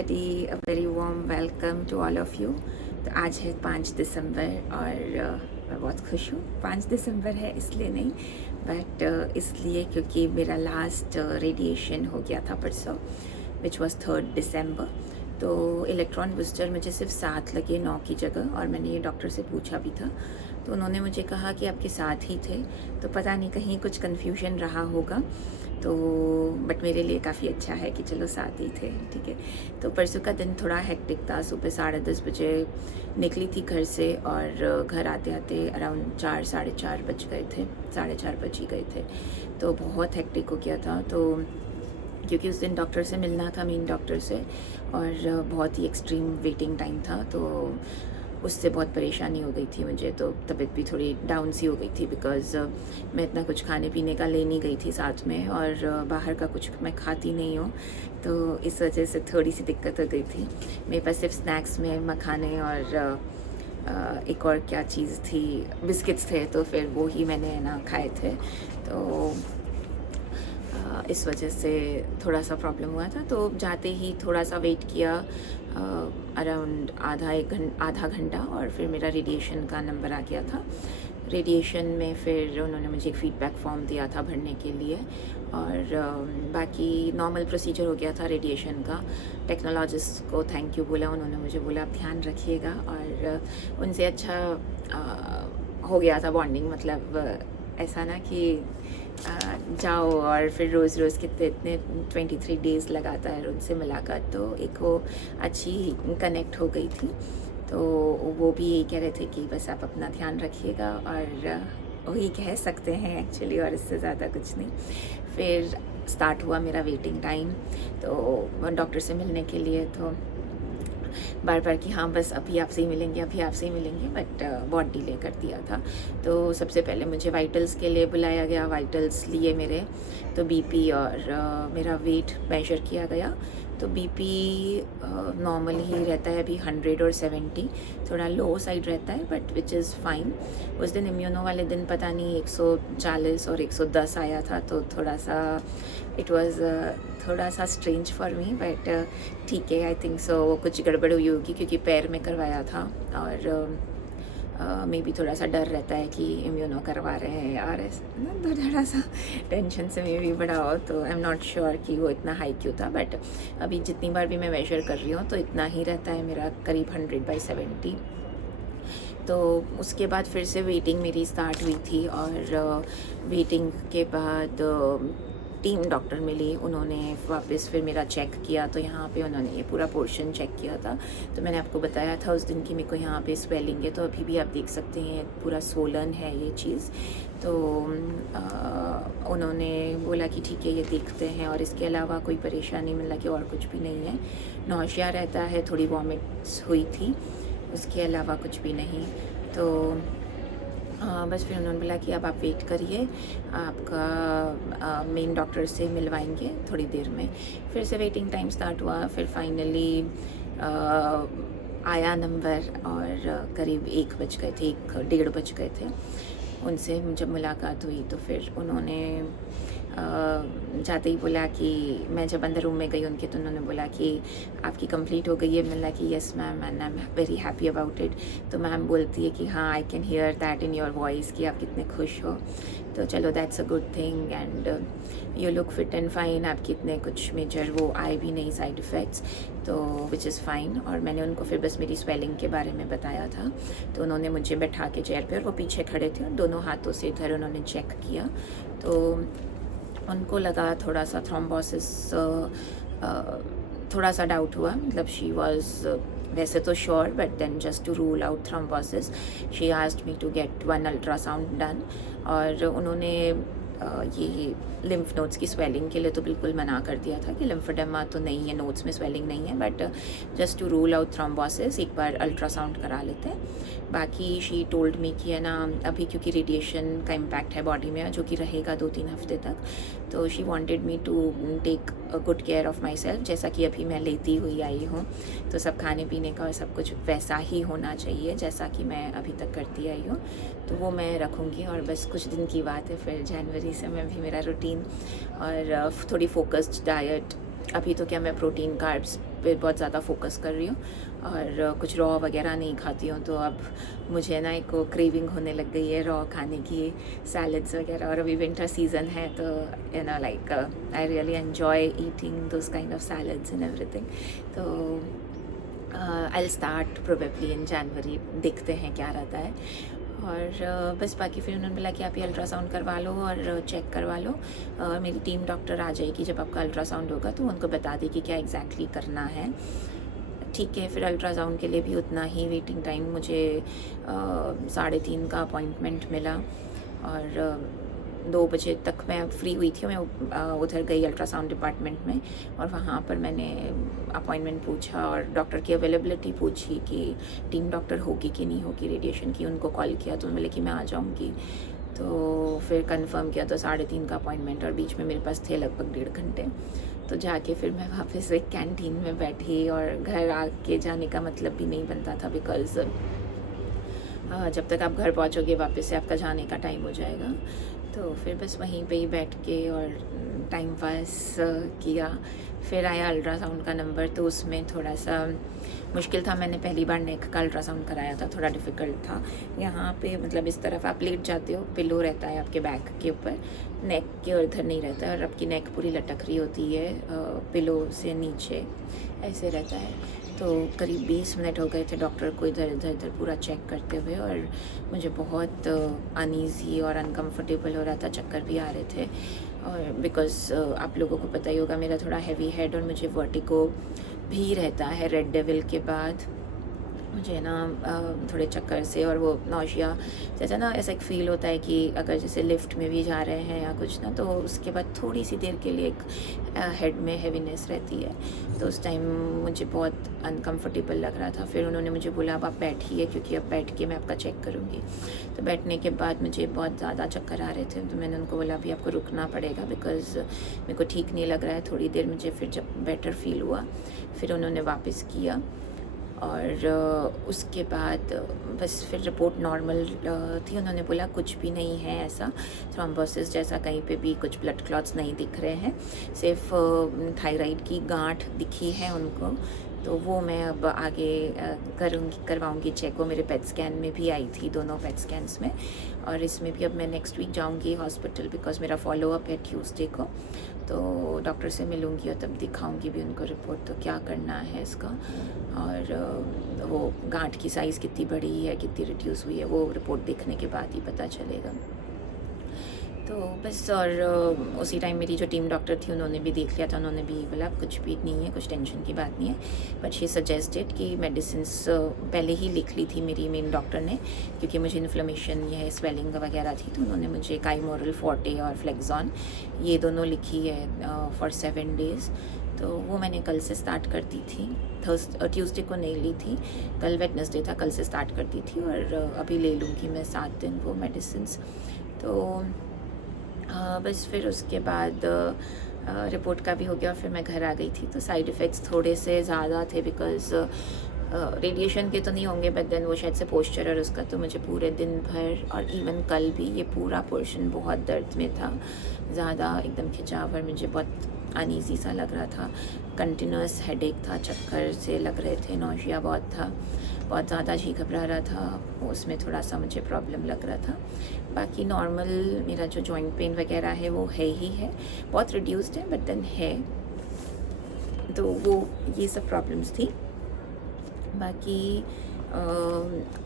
everybody, a very warm welcome to all of you। तो आज है 5 दिसंबर और मैं बहुत खुश हूँ। 5 दिसंबर है इसलिए नहीं, बट इसलिए क्योंकि मेरा लास्ट रेडिएशन हो गया था परसों, विच वॉज 3 दिसंबर। तो इलेक्ट्रॉन बूस्टर मुझे सिर्फ 7 लगे 9 की जगह, और मैंने ये डॉक्टर से पूछा भी था, तो उन्होंने मुझे कहा कि आपके साथ ही थे। तो पता नहीं कहीं कुछ कन्फ्यूजन रहा होगा, तो बट मेरे लिए काफ़ी अच्छा है कि चलो साथ ही थे, ठीक है। तो परसों का दिन थोड़ा हेक्टिक था। सुबह 10:30 बजे निकली थी घर से, और घर आते आते अराउंड 4 साढ़े 4 बज गए थे, 4:30 बज ही गए थे। तो बहुत हेक्टिक हो गया था। तो क्योंकि उस दिन डॉक्टर से मिलना था, मेन डॉक्टर से, और बहुत ही एक्सट्रीम वेटिंग टाइम था, तो उससे बहुत परेशानी हो गई थी मुझे। तो तबीयत भी थोड़ी डाउन सी हो गई थी, बिकॉज़ मैं इतना कुछ खाने पीने का ले नहीं गई थी साथ में, और बाहर का कुछ मैं खाती नहीं हूँ, तो इस वजह से थोड़ी सी दिक्कत हो गई थी। मेरे पास सिर्फ स्नैक्स में मखाने और एक और क्या चीज़ थी, बिस्किट्स थे, तो फिर वो ही मैंने ना खाए थे। तो इस वजह से थोड़ा सा प्रॉब्लम हुआ था। तो जाते ही थोड़ा सा वेट किया, अराउंड आधा घंटा, और फिर मेरा रेडिएशन का नंबर आ गया था। रेडिएशन में फिर उन्होंने मुझे एक फ़ीडबैक फॉर्म दिया था भरने के लिए, और बाकी नॉर्मल प्रोसीजर हो गया था रेडिएशन का। टेक्नोलॉजिस्ट को थैंक यू बोला, उन्होंने मुझे बोला आप ध्यान रखिएगा, और उनसे अच्छा हो गया था बॉन्डिंग। मतलब ऐसा ना कि जाओ और फिर रोज़ रोज़ कितने इतने 23 डेज़ लगातार उनसे मुलाकात, तो एक वो अच्छी कनेक्ट हो गई थी। तो वो भी यही कह रहे थे कि बस आप अपना ध्यान रखिएगा, और वही कह सकते हैं एक्चुअली, और इससे ज़्यादा कुछ नहीं। फिर स्टार्ट हुआ मेरा वेटिंग टाइम, तो डॉक्टर से मिलने के लिए, तो बार बार कि हाँ बस अभी आपसे ही मिलेंगे, अभी आपसे ही मिलेंगे, बट बहुत डिले कर दिया था। तो सबसे पहले मुझे वाइटल्स के लिए बुलाया गया। वाइटल्स लिए मेरे, तो बीपी और मेरा वेट मेजर किया गया। तो बीपी नॉर्मल ही रहता है अभी, 100 और 70, थोड़ा लो साइड रहता है, बट विच इज़ फाइन। उस दिन इम्यूनो वाले दिन पता नहीं 140 और 110 आया था, तो थोड़ा सा इट वाज थोड़ा सा स्ट्रेंज फॉर मी, बट ठीक है, आई थिंक सो कुछ गड़बड़ हुई होगी, क्योंकि पैर में करवाया था, और मे भी थोड़ा सा डर रहता है कि इम्यूनो करवा रहे हैं यार, ऐसा ना, तो थोड़ा सा टेंशन से मे भी बड़ा हो। तो आई एम नॉट श्योर कि वो इतना हाई क्यों था, बट अभी जितनी बार भी मैं मेजर कर रही हूँ तो इतना ही रहता है मेरा, करीब 100/70। तो उसके बाद फिर से वेटिंग मेरी स्टार्ट हुई थी, और वेटिंग के बाद टीम डॉक्टर मिली। उन्होंने वापस फिर मेरा चेक किया, तो यहाँ पे उन्होंने ये पूरा पोर्शन चेक किया था। तो मैंने आपको बताया था उस दिन कि मेरे को यहाँ पे स्वेलिंग है, तो अभी भी आप देख सकते हैं पूरा सोलन है ये चीज़। तो उन्होंने बोला कि ठीक है, ये देखते हैं, और इसके अलावा कोई परेशानी, मतलब कि और कुछ भी नहीं है। नौशिया रहता है, थोड़ी वॉमिट्स हुई थी, उसके अलावा कुछ भी नहीं। तो बस फिर उन्होंने बोला कि अब आप वेट करिए, आपका मेन डॉक्टर से मिलवाएंगे थोड़ी देर में। फिर से वेटिंग टाइम स्टार्ट हुआ। फिर फाइनली आया नंबर, और करीब 1 बज गए थे, 1 डेढ़ बज गए थे। उनसे जब मुलाकात हुई, तो फिर उन्होंने जाते ही बोला कि, मैं जब अंदर रूम में गई उनके, तो उन्होंने बोला कि आपकी कंप्लीट हो गई है। मैंने कि yes ma'am, and I am very happy about it. तो मैम बोलती है कि हाँ, I can hear that in your voice कि आप कितने खुश हो। तो चलो, that's a good thing, and you look fit and fine. आपकी इतने कुछ मेजर वो आए भी नहीं साइड इफ़ेक्ट्स, तो विच इज़ फाइन। और मैंने उनको फिर बस मेरी स्वेलिंग के बारे में बताया था। तो उन्होंने मुझे बैठा के चेयर पे, और वो पीछे खड़े थे, और दोनों हाथों से इधर उन्होंने चेक किया। तो उनको लगा थोड़ा सा थ्रोम्बोसिस, थोड़ा सा डाउट हुआ। मतलब शी वाज वैसे तो sure, but then just to rule out thrombosis she asked me to get 1 ultrasound done. और उन्होंने ये लिम्फ नोड्स की स्वेलिंग के लिए तो बिल्कुल मना कर दिया था कि लिम्फोडेमा तो नहीं है, नोड्स में स्वेलिंग नहीं है, but just to rule out thrombosis एक बार अल्ट्रासाउंड करा लेते हैं। बाकी शी टोल्ड मी कि है ना, अभी क्योंकि रेडिएशन का इम्पैक्ट है बॉडी में, जो कि रहेगा 2-3 हफ्ते तक, तो she wanted me to take good care of myself, जैसा कि अभी मैं लेती हुई आई हूँ। तो सब खाने पीने का और सब कुछ वैसा ही होना चाहिए जैसा कि मैं अभी तक करती आई हूँ, तो वो मैं रखूँगी। और बस कुछ दिन की बात है, फिर जनवरी अभी से मैं भी मेरा रूटीन और थोड़ी फोकस्ड डाइट। अभी तो क्या मैं प्रोटीन कार्ब्स पे बहुत ज़्यादा फोकस कर रही हूँ और कुछ रॉ वगैरह नहीं खाती हूँ, तो अब मुझे ना एक क्रेविंग होने लग गई है रॉ खाने की, सैलड्स वगैरह। और अभी विंटर सीज़न है तो you know like I really enjoy eating those kind of salads and everything. तो आई स्टार्ट प्रोबेबली इन जनवरी, देखते हैं क्या रहता है। और बस बाकी फिर उन्होंने बोला कि आप ये अल्ट्रासाउंड करवा लो और चेक करवा लो। मेरी टीम डॉक्टर आ जाएगी जब आपका अल्ट्रासाउंड होगा, तो उनको बता देगी कि क्या एग्जैक्टली करना है। ठीक है, फिर अल्ट्रासाउंड के लिए भी उतना ही वेटिंग टाइम, मुझे 3:30 का अपॉइंटमेंट मिला और 2 बजे तक मैं फ्री हुई थी। मैं उधर गई अल्ट्रासाउंड डिपार्टमेंट में और वहाँ पर मैंने अपॉइंटमेंट पूछा और डॉक्टर की अवेलेबिलिटी पूछी कि टीम डॉक्टर होगी कि नहीं होगी रेडिएशन की। उनको कॉल किया तो बोले कि मैं आ जाऊँगी। तो फिर कंफर्म किया तो 3:30 का अपॉइंटमेंट और बीच में मेरे पास थे लगभग 1.5 घंटे। तो जाके फिर मैं वापस एक कैंटीन में बैठी और घर आके जाने का मतलब भी नहीं बनता था, बिकॉज़ जब तक आप घर पहुँचोगे वापस से आपका जाने का टाइम हो जाएगा। तो फिर बस वहीं पे ही बैठ के और टाइम पास किया। फिर आया अल्ट्रासाउंड का नंबर, तो उसमें थोड़ा सा मुश्किल था। मैंने पहली बार नेक का अल्ट्रासाउंड कराया था, थोड़ा डिफ़िकल्ट था। यहाँ पे मतलब इस तरफ आप लेट जाते हो, पिलो रहता है आपके बैक के ऊपर, नेक के उधर नहीं रहता है और आपकी नेक पूरी लटक रही होती है पिलो से नीचे, ऐसे रहता है। तो करीब 20 मिनट हो गए थे डॉक्टर को इधर इधर पूरा चेक करते हुए और मुझे बहुत अनईज़ी और अनकंफर्टेबल हो रहा था, चक्कर भी आ रहे थे। और बिकॉज़ आप लोगों को पता ही होगा मेरा थोड़ा हैवी हेड और मुझे वर्टिगो भी रहता है रेड डेविल के बाद। मुझे ना थोड़े चक्कर से और वो नौशिया जैसा ना, ऐसा एक फ़ील होता है कि अगर जैसे लिफ्ट में भी जा रहे हैं या कुछ ना, तो उसके बाद थोड़ी सी देर के लिए एक हेड में हैवीनेस रहती है। तो उस टाइम मुझे बहुत अनकंफर्टेबल लग रहा था। फिर उन्होंने मुझे बोला अब आप बैठिए, क्योंकि अब बैठ के मैं आपका चेक करूँगी। तो बैठने के बाद मुझे बहुत ज़्यादा चक्कर आ रहे थे, तो मैंने उनको बोला अभी आपको रुकना पड़ेगा, बिकॉज़ मेरे को ठीक नहीं लग रहा है। थोड़ी देर मुझे फिर जब बेटर फील हुआ, फिर उन्होंने वापस किया और उसके बाद बस फिर रिपोर्ट नॉर्मल थी। उन्होंने बोला कुछ भी नहीं है ऐसा, थ्रोम्बोसिस जैसा कहीं पे भी कुछ ब्लड क्लॉट्स नहीं दिख रहे हैं, सिर्फ थायराइड की गांठ दिखी है उनको। तो वो मैं अब आगे करवाऊंगी चेक। वो मेरे पेट स्कैन में भी आई थी, दोनों पेट स्कैन्स में, और इसमें भी अब मैं नेक्स्ट वीक जाऊंगी हॉस्पिटल, बिकॉज़ मेरा फॉलोअप है ट्यूसडे को। तो डॉक्टर से मिलूंगी और तब दिखाऊंगी भी उनको रिपोर्ट, तो क्या करना है इसका और वो गांठ की साइज़ कितनी बड़ी है, कितनी रिड्यूस हुई है, वो रिपोर्ट देखने के बाद ही पता चलेगा। तो बस, और उसी टाइम मेरी जो टीम डॉक्टर थी उन्होंने भी देख लिया था। उन्होंने भी बोला कुछ भी नहीं है, कुछ टेंशन की बात नहीं है, बट शी सजेस्टेड कि मेडिसिन्स पहले ही लिख ली थी मेरी मेन डॉक्टर ने, क्योंकि मुझे इन्फ्लेमेशन या स्वेलिंग वगैरह थी। तो उन्होंने मुझे काइमोरल फोर्टे और फ्लेक्सॉन ये दोनों लिखी है फॉर 7 डेज़। तो वो मैंने कल से स्टार्ट कर दी थी। ट्यूसडे को नहीं ली थी, कल वेडनेसडे था, कल से स्टार्ट कर दी थी और अभी ले लूँगी मैं 7 दिन वो मेडिसिन्स। तो बस फिर उसके बाद रिपोर्ट का भी हो गया और फिर मैं घर आ गई थी। तो साइड इफ़ेक्ट्स थोड़े से ज़्यादा थे, बिकॉज़ रेडिएशन के तो नहीं होंगे, बट देन वो शायद से पोस्चर और उसका, तो मुझे पूरे दिन भर और इवन कल भी ये पूरा पोर्शन बहुत दर्द में था, ज़्यादा एकदम खिंचाव और मुझे बहुत अनईज़ी सा लग रहा था। कंटिन्यूस हेडेक था, चक्कर से लग रहे थे, नौशिया बहुत था, बहुत ज़्यादा जी घबरा रहा था, उसमें थोड़ा सा मुझे प्रॉब्लम लग रहा था। बाकी नॉर्मल मेरा जो जॉइंट पेन वगैरह है वो है ही है, बहुत रिड्यूस्ड है बट देन है। तो वो ये सब प्रॉब्लम्स थी। बाकी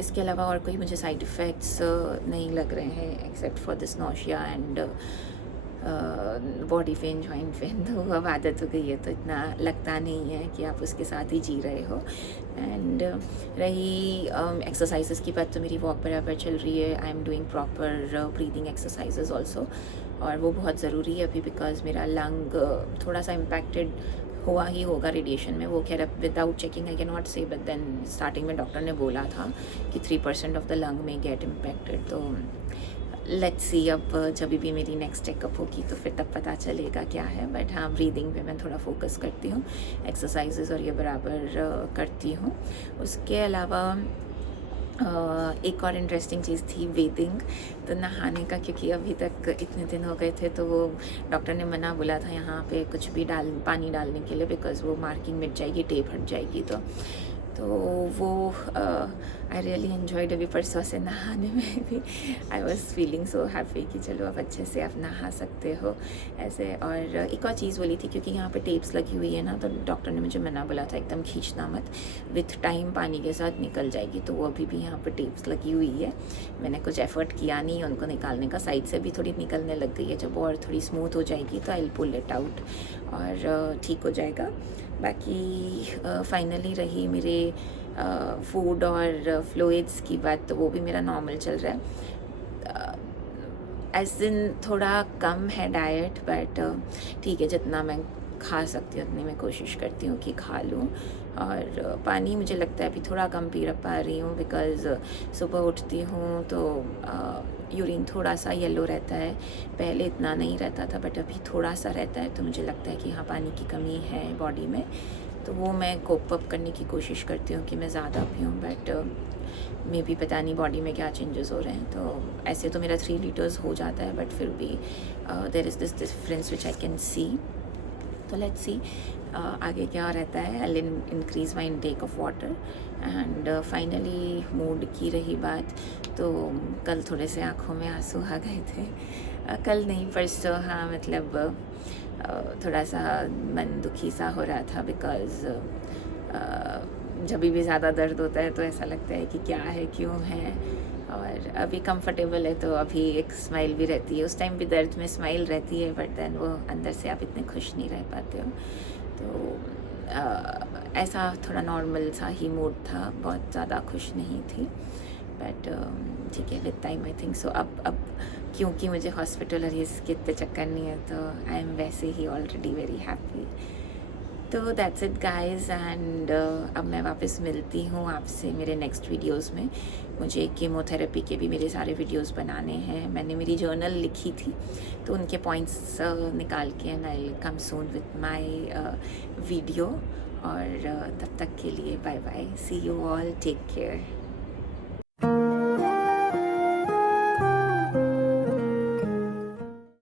इसके अलावा और कोई मुझे साइड इफ़ेक्ट्स नहीं लग रहे हैं, except for this nausea and body pain, joint pain. तो अब आदत हो गई है, तो इतना लगता नहीं है कि आप उसके साथ ही जी रहे हो। एंड रही एक्सरसाइजेस की बात, तो मेरी वॉक बराबर चल रही है। I am doing proper breathing exercises also, और वो बहुत ज़रूरी है अभी, बिकॉज़ मेरा लंग थोड़ा सा इम्पैक्टेड हुआ ही होगा रेडिएशन में। वो कह रहा without checking I can not से, बट देन स्टार्टिंग में डॉक्टर ने बोला था कि 3% ऑफ द लंग में गेट इम्पैक्टेड। तो लेट्स सी, अब जब भी मेरी नेक्स्ट चेकअप होगी तो फिर तब पता चलेगा क्या है। बट हाँ, ब्रीदिंग पे मैं थोड़ा फोकस करती हूँ, एक्सरसाइजेस और ये बराबर करती हूँ। उसके अलावा एक और इंटरेस्टिंग चीज़ थी वेदिंग, तो नहाने का, क्योंकि अभी तक इतने दिन हो गए थे तो वो डॉक्टर ने मना बोला था यहाँ पे कुछ भी पानी डालने के लिए, बिकॉज़ वो मार्किंग मिट जाएगी, टेप हट जाएगी। तो वो आई रियली एन्जॉयड अभी परसों से नहाने में भी। I was feeling so happy कि चलो अब अच्छे से आप नहा सकते हो ऐसे। और एक और चीज़ बोली थी, क्योंकि यहाँ पे टेप्स लगी हुई है ना, तो डॉक्टर ने मुझे मना बोला था एकदम खींचना मत, विथ टाइम पानी के साथ निकल जाएगी। तो वो अभी भी यहाँ पे टेप्स लगी हुई है, मैंने कुछ एफर्ट किया नहीं उनको निकालने का, साइड से भी थोड़ी निकलने लग गई है। जब और थोड़ी स्मूथ हो जाएगी तो I will pull it out और ठीक हो जाएगा। बाकी फाइनली रही मेरे फूड और फ्लूइड्स की बात, तो वो भी मेरा नॉर्मल चल रहा है। एज इन थोड़ा कम है डाइट, बट ठीक है, जितना मैं खा सकती हूँ उतनी मैं कोशिश करती हूँ कि खा लूँ। और पानी मुझे लगता है अभी थोड़ा कम पी पा रही हूँ, बिकॉज़ सुबह उठती हूँ तो यूरिन थोड़ा सा येलो रहता है, पहले इतना नहीं रहता था बट अभी थोड़ा सा रहता है। तो मुझे लगता है कि हाँ, पानी की कमी है बॉडी में, तो वो मैं कोप अप करने की कोशिश करती हूँ कि मैं ज़्यादा पीऊँ। बट मे बी पता नहीं बॉडी में क्या चेंजेस हो रहे हैं। तो ऐसे तो मेरा 3 लीटर्स हो जाता है, बट फिर भी there is this difference which I can see. तो लेट्स सी आगे क्या रहता है। I will increase my intake of water. And finally mood की रही बात, तो कल थोड़े से आँखों में आंसू आ गए थे। कल नहीं, परसों, हाँ, मतलब थोड़ा सा मन दुखी सा हो रहा था, बिकॉज़ जब भी ज़्यादा दर्द होता है तो ऐसा लगता है कि क्या है, क्यों है। और अभी कंफर्टेबल है तो अभी एक स्माइल भी रहती है, उस टाइम भी दर्द में स्माइल रहती है, बट देन वो अंदर से आप इतने खुश नहीं रह पाते हो। तो ऐसा थोड़ा नॉर्मल सा ही मूड था, बहुत ज़्यादा खुश नहीं थी, बट ठीक है, with time I think so. अब क्योंकि मुझे हॉस्पिटल और इसके इतने चक्कर नहीं है, तो आई एम वैसे ही ऑलरेडी वेरी हैप्पी। तो दैट्स इट गाइस। एंड अब मैं वापस मिलती हूँ आपसे मेरे नेक्स्ट वीडियोस में। मुझे कीमोथेरेपी के भी मेरे सारे वीडियोस बनाने हैं, मैंने मेरी जर्नल लिखी थी तो उनके पॉइंट्स निकाल के and I will come soon with my video. और तब तक के लिए bye bye, see you all, take care.